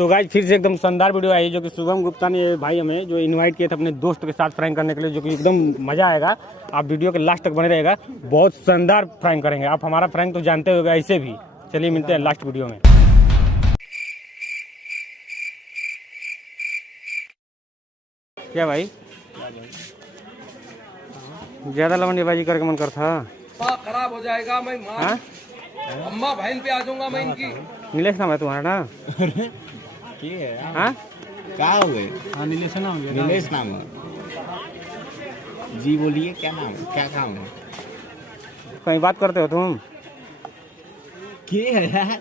तो गाइस फिर से एकदम शानदार वीडियो आई जो कि शुभम गुप्ता ने भाई हमें जो इनवाइट किए थे अपने दोस्त के साथ फ्राइंग करने के लिए, जो कि एकदम मजा आएगा। आप वीडियो के लास्ट तक बने रहेगा, बहुत शानदार फ्राइंग करेंगे। आप हमारा फ्राइंग तो जानते होगा ऐसे भी। चलिए मिलते हैं लास्ट वीडियो में। क्या भाई ज्यादा लवंडीबाजी करके मन कर था? खराब हो जाएगा मैं अम्मा बहन पे आ जाऊंगा मैं इनकी। नीलेश नाम है तुम्हारा ना? हाँ क्या हो गए? हाँ नीलेश नाम है। नीलेश नाम है जी, बोलिए क्या नाम है, क्या काम है? कहीं बात करते हो तुम? क्या है यार?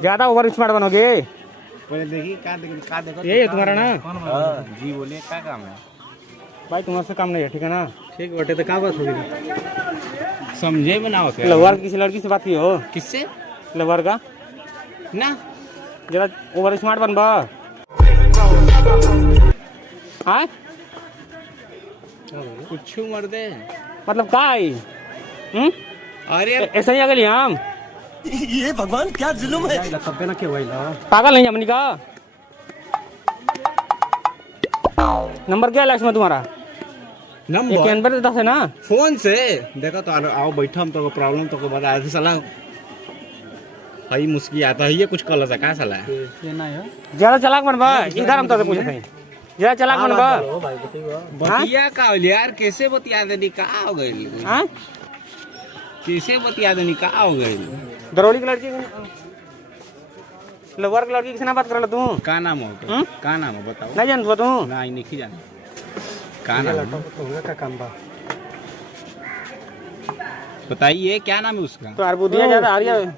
ज्यादा ओवर स्मार्ट बनोगे। पहले देखिए क्या देखो ये है तुम्हारा ना? जी बोलिए क्या काम है? भाई तुम्हारे से काम नहीं है, ठीक है ना? ठीक बटे तो क्या बात होगी? समझे बनाओ क्या? लवर किसी लड़की से बात की हो? किससे? लवर का ना जरा ओवर स्मार्ट बन बा। हाँ कुछ मर दे मतलब का आई? अरे ऐसा ही अगली हम ये भगवान क्या जुल्म है। पागल नहीं हमनी का। नंबर क्या है लास्ट में तुम्हारा? नंबर नंबर 10 है ना? फोन से देखो तो आओ बैठो, हम तो प्रॉब्लम तो को बता दे साला। भाई मुस्की आता है ये कुछ कल से का साला है? ज्यादा चालाक बन बा। इधर हम तो पूछे थे ज्यादा चालाक बन बा। बतिया का होली यार, कैसे बतिया देनी का हो गई? हाँ कैसे बतिया देनी का हो गई? दरौली की लड़की लवर की लड़की किसने बात कर तू? का नाम हो? का नाम हो बताओ? नहीं जानता तू? नहीं नहीं जान का नाम है? बताइए क्या नाम है उसका? तो यार बुद्धिया ज्यादा आ रही है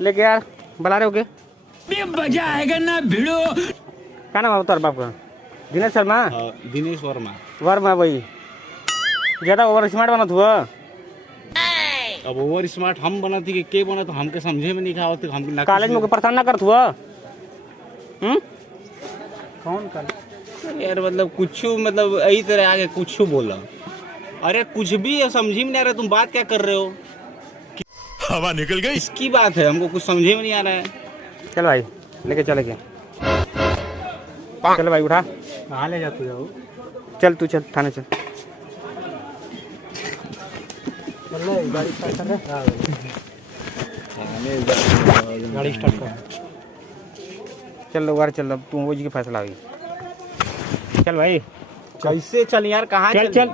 लेके यार बुला रहे हो के? मजा आएगा ना भिड़ो। क्या नाम है तेरे बाप का? दिनेश शर्मा? दिनेश वर्मा। वर्मा भाई ज्यादा ओवर स्मार्ट बनत हुआ। अब ओवर स्मार्ट हम बना थी कि के बना तो हमके समझे में नहीं खाओ तो हम कॉलेज में परेशान ना करत हुआ। कौन कॉलेज यार मतलब कुछ मतलब यही तरह आगे कुछ बोला। अरे कुछ भी समझी में नहीं आ रहा, तुम बात क्या कर रहे हो? हवा निकल गई। इसकी बात है, हमको कुछ समझे में नहीं आ रहा है। चल भाई लेके चले गए। चल भाई उठा। कहाँ ले जा तू? चल तू चल थाने चल। गाड़ी स्टार्ट कर। चल लो बार चल, अब तुम वो जी का फैसला हुई। चल भाई कैसे चल यार? कहाँ चल चल।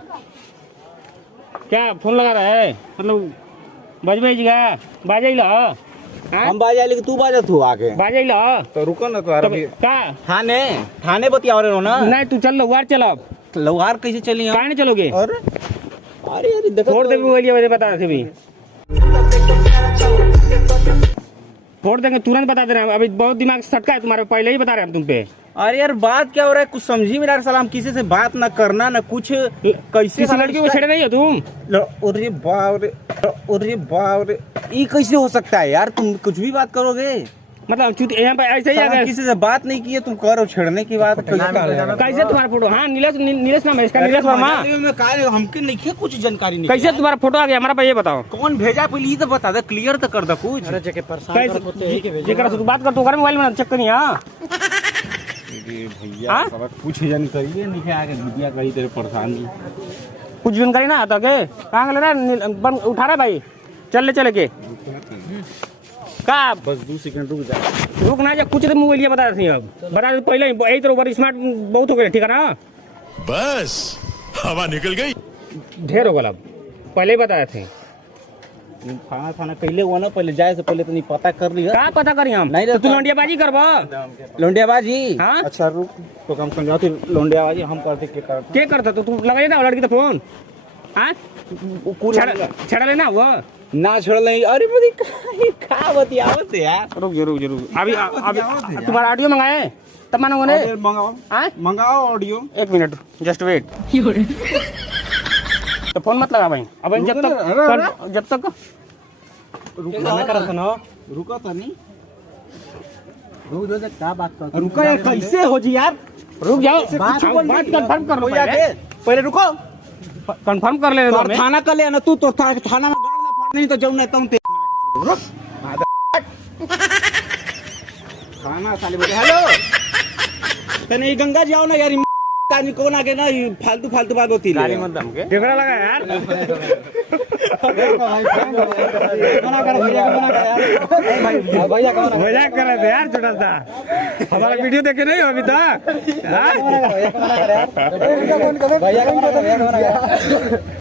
क्या फोन लगा रहा है? मतलब बजबे जीगा बाजे ला। हम बाजा लेके तू बाजा तू आके बाजे ला तो रुको ना। तो का थाने बतिया रहे हो ना? नहीं तू चल लो बार चल। अब लोहार कैसे चली? कहाँ नहीं चलोगे? अरे अरे देखो छोड़ दे बोलिए, बता रहे थे भी छोड़ देंगे तुरंत बता दे रहे हैं। अभी बहुत दिमाग सटका है तुम्हारे, पहले ही बता रहे हैं हम तुम पे। अरे यार बात क्या हो रहा है? कुछ समझी में नहीं आ रहा। हम किसी से बात ना करना ना कुछ। कैसे किसी लड़की को छेड़े नहीं हो तुम? अरे बाप रे, अरे बाप रे, ये कैसे हो सकता है यार? तुम कुछ भी बात करोगे मतलब यहाँ पे ऐसे ही हम किसी से बात नहीं की है, तुम करो छेड़ने की बात। कैसे तुम्हारा फोटो? हाँ नीलेश नाम है इसका, नीलेश वर्मा। हमके नहीं कुछ जानकारी नहीं। कैसे तुम्हारा फोटो आ गया हमारा पे? ये बताओ कौन भेजा? पहले ये तो बता दे, क्लियर तो कर दे कुछ। जेकरा से तू बात कर तो घर मोबाइल में चेक करी। हाँ भैया कुछ जानकारी नहीं आगे मीडिया कही तेरे परेशानी कुछ जानकारी ना आता के? कहाँ ले रहा? उठा रहा भाई, चल ले चले के का? बस 2 सेकंड रुक जा। रुक ना जा, कुछ तो मोबाइल ये बता रही थी। अब बता दे पहले यही तो ओवर स्मार्ट बहुत हो गया, ठीक है ना? बस हवा निकल गई। ढेर हो गया, अब पहले ही बता रहे थे। खाना खाना पहले वो ना, पहले जाए से पहले तो नहीं पता कर लिया। क्या पता करी हम? नहीं तो तू लौंडियाबाजी करबा? लौंडियाबाजी? हाँ? अच्छा रुक तो कम समझा तू। लौंडियाबाजी हम करते के करता तो तू लगाई ना लड़की तो फोन। हाँ छड़ा लेना वो ना छोड़ नहीं। अरे बड़ी का बतियावत यार। रुक जरूर अभी तुम्हारा ऑडियो मंगाए तब मानो ने मंगाओ ऑडियो। 1 minute just wait. तो फोन मत लगा भाई अब जब तक रुको तो नहीं। क्या बात कर? रुको यार, कैसे हो जी यार? रुक जाओ, बात कंफर्म कर लो पहले रुको, कंफर्म कर ले। थाना कर ले ना तू तो थाना में गाड़ ना फाड़ नहीं तो जाऊँ ना तुम। खाना साले बेटे हेलो तो नहीं गंगा जी आओ ना यार कानी कौन आके ना फालतू फालतू बात होती है गाली मत दम के टेकड़ा लगा यार मजाक कर रहे थे यार छोटा सा हमारा वीडियो देखे नहीं हो अभी तक